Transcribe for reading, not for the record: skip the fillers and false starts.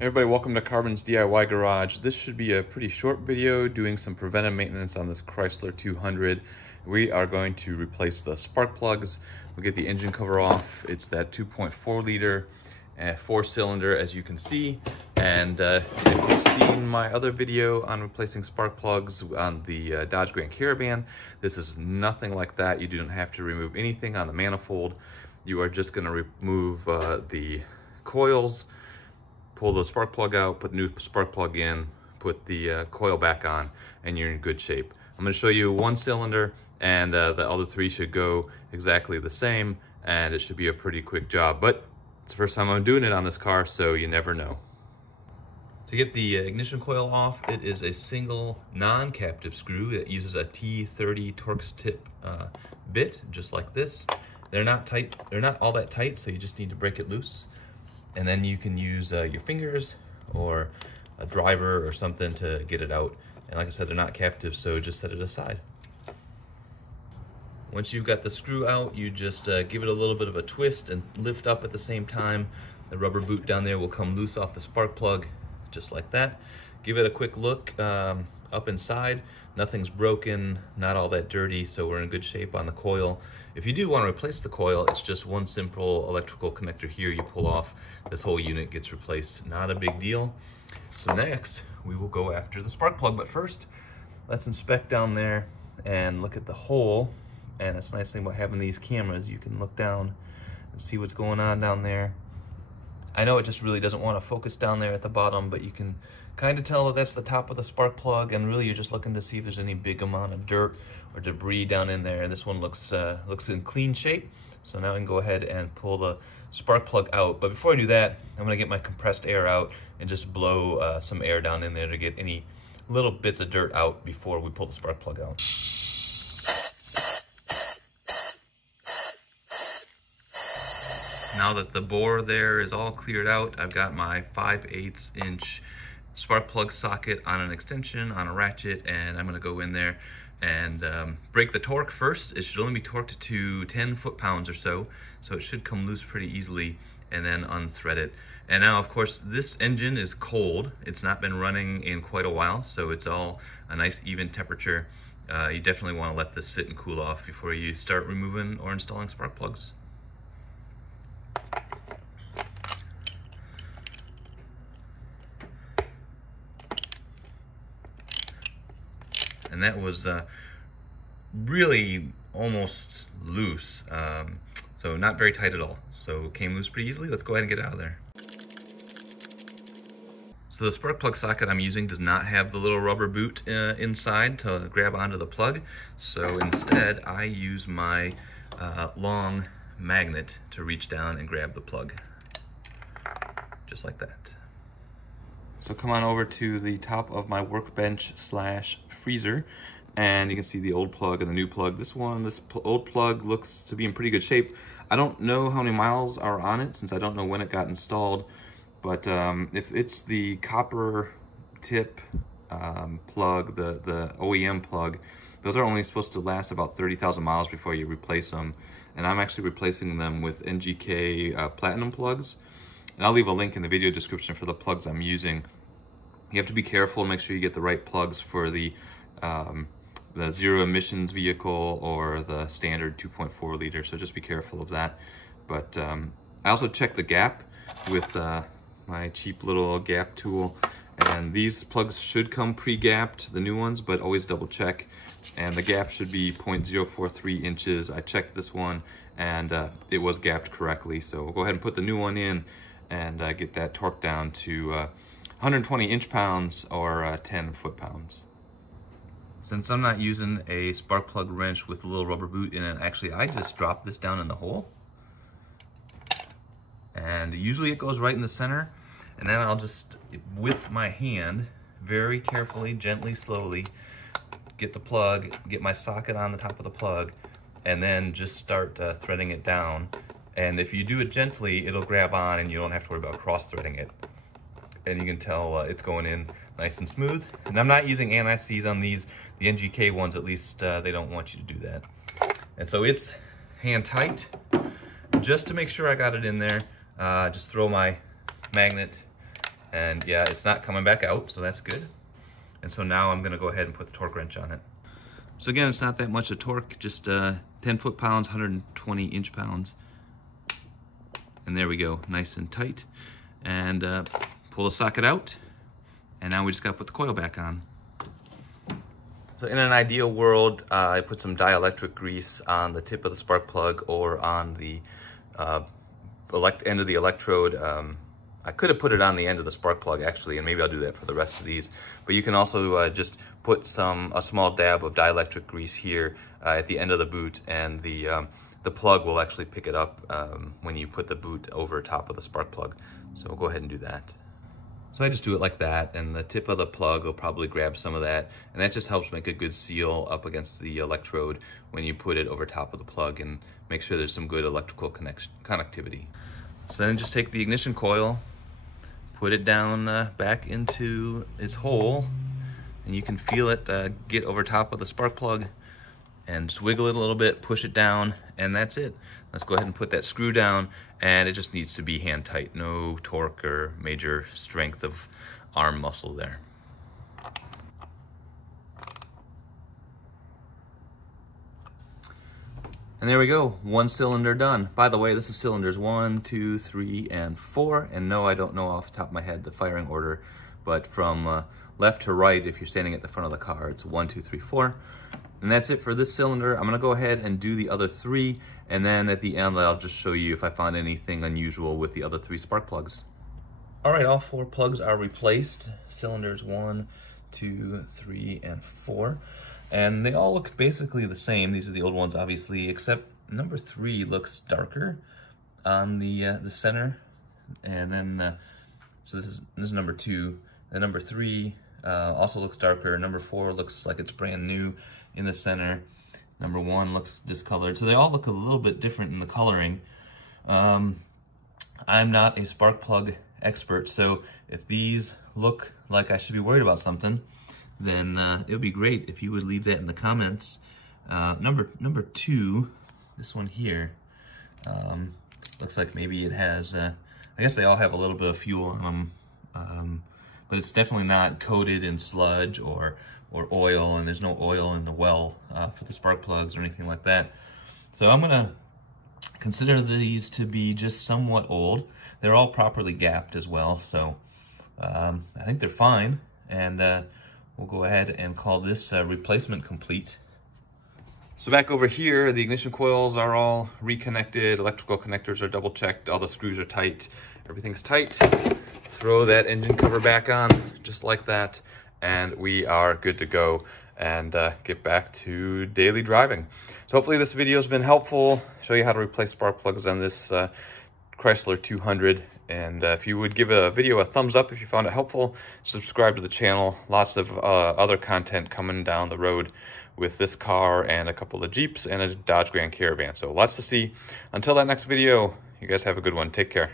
Everybody, welcome to Carbon's DIY Garage. This should be a pretty short video doing some preventive maintenance on this Chrysler 200. We are going to replace the spark plugs. We'll get the engine cover off. It's that 2.4 liter and 4-cylinder, as you can see. And if you've seen my other video on replacing spark plugs on the Dodge Grand Caravan, this is nothing like that. You don't have to remove anything on the manifold. You are just going to remove the coils, pull the spark plug out, put the new spark plug in, put the coil back on, and you're in good shape. I'm going to show you 1-cylinder, and the other 3 should go exactly the same, and it should be a pretty quick job. But it's the first time I'm doing it on this car, so you never know. To get the ignition coil off, it is a single non-captive screw that uses a T30 Torx tip bit, just like this. They're not tight. They're not all that tight, so you just need to break it loose. And then you can use your fingers or a driver or something to get it out. And like I said, they're not captive, so just set it aside. Once you've got the screw out, you just give it a little bit of a twist and lift up at the same time. The rubber boot down there will come loose off the spark plug, just like that. Give it a quick look up inside. Nothing's broken, not all that dirty, so we're in good shape on the coil. If you do want to replace the coil, it's just one simple electrical connector here you pull off. This whole unit gets replaced, not a big deal. So next, we will go after the spark plug, but first, let's inspect down there and look at the hole. And it's a nice thing about having these cameras, you can look down and see what's going on down there. I know it just really doesn't want to focus down there at the bottom, but you can kind of tell that that's the top of the spark plug, and really you're just looking to see if there's any big amount of dirt or debris down in there. And this one looks in clean shape. So now I can go ahead and pull the spark plug out. But before I do that, I'm going to get my compressed air out and just blow some air down in there to get any little bits of dirt out before we pull the spark plug out. Now that the bore there is all cleared out, I've got my 5/8 inch spark plug socket on an extension, on a ratchet, and I'm gonna go in there and break the torque first. It should only be torqued to 10 foot-pounds or so it should come loose pretty easily, and then unthread it. And now, of course, this engine is cold. It's not been running in quite a while, so it's all a nice even temperature. You definitely wanna let this sit and cool off before you start removing or installing spark plugs. And that was really almost loose, so not very tight at all. So it came loose pretty easily. Let's go ahead and get it out of there. So the spark plug socket I'm using does not have the little rubber boot inside to grab onto the plug. So instead, I use my long magnet to reach down and grab the plug, just like that. So come on over to the top of my workbench / freezer, and you can see the old plug and the new plug. This old plug looks to be in pretty good shape. I don't know how many miles are on it since I don't know when it got installed, but if it's the copper tip plug, the OEM plug, those are only supposed to last about 30,000 miles before you replace them. And I'm actually replacing them with NGK platinum plugs. And I'll leave a link in the video description for the plugs I'm using. You have to be careful and make sure you get the right plugs for the zero emissions vehicle or the standard 2.4 liter. So just be careful of that. But I also checked the gap with my cheap little gap tool. And these plugs should come pre-gapped, the new ones, but always double check. And the gap should be 0.043 inches. I checked this one and it was gapped correctly. So we'll go ahead and put the new one in and get that torque down to 120 inch-pounds or 10 foot-pounds. Since I'm not using a spark plug wrench with a little rubber boot in it, actually I just dropped this down in the hole. And usually it goes right in the center. And then I'll just, with my hand, very carefully, gently, slowly, get the plug, get my socket on the top of the plug, and then just start threading it down. And if you do it gently, it'll grab on and you don't have to worry about cross-threading it. And you can tell it's going in nice and smooth. And I'm not using anti-seize on these. The NGK ones, at least, they don't want you to do that. And so it's hand tight. Just to make sure I got it in there, just throw my magnet And yeah, it's not coming back out, so that's good. And so now I'm gonna go ahead and put the torque wrench on it. So again, it's not that much of torque, just 10 foot-pounds, 120 inch-pounds. And there we go, nice and tight. And pull the socket out, and now we just gotta put the coil back on. So in an ideal world, I put some dielectric grease on the tip of the spark plug or on the end of the electrode. I could have put it on the end of the spark plug actually, and maybe I'll do that for the rest of these. But you can also just put a small dab of dielectric grease here at the end of the boot, and the plug will actually pick it up when you put the boot over top of the spark plug. So we'll go ahead and do that. So I just do it like that, and the tip of the plug will probably grab some of that, and that just helps make a good seal up against the electrode when you put it over top of the plug, and make sure there's some good electrical connectivity. So then just take the ignition coil, put it down back into its hole, and you can feel it get over top of the spark plug, and just wiggle it a little bit, push it down, and that's it. Let's go ahead and put that screw down, and it just needs to be hand tight. No torque or major strength of arm muscle there. And there we go, one cylinder done. By the way, this is cylinders 1, 2, 3, and 4. And no, I don't know off the top of my head the firing order, but from left to right, if you're standing at the front of the car, it's 1, 2, 3, 4. And that's it for this cylinder. I'm gonna go ahead and do the other 3, and then at the end, I'll just show you if I found anything unusual with the other 3 spark plugs. All right, all 4 plugs are replaced. Cylinders 1, 2, 3, and 4. And they all look basically the same. These are the old ones, obviously, except number 3 looks darker on the center. And then, so this is number 2. And number 3 also looks darker. Number 4 looks like it's brand new in the center. Number 1 looks discolored. So they all look a little bit different in the coloring. I'm not a spark plug expert, so if these look like I should be worried about something, then it would be great if you would leave that in the comments. Number 2, this one here, looks like maybe it has, I guess they all have a little bit of fuel on them, but it's definitely not coated in sludge or oil, and there's no oil in the well for the spark plugs or anything like that. So I'm gonna consider these to be just somewhat old. They're all properly gapped as well, so I think they're fine, and we'll go ahead and call this replacement complete. So back over here, the ignition coils are all reconnected, electrical connectors are double checked, all the screws are tight, everything's tight. Throw that engine cover back on, just like that, and we are good to go and get back to daily driving. So hopefully this video has been helpful, show you how to replace spark plugs on this Chrysler 200. And if you would give a video a thumbs up if you found it helpful, subscribe to the channel. Lots of other content coming down the road with this car and a couple of Jeeps and a Dodge Grand Caravan. So lots to see. Until that next video, you guys have a good one. Take care.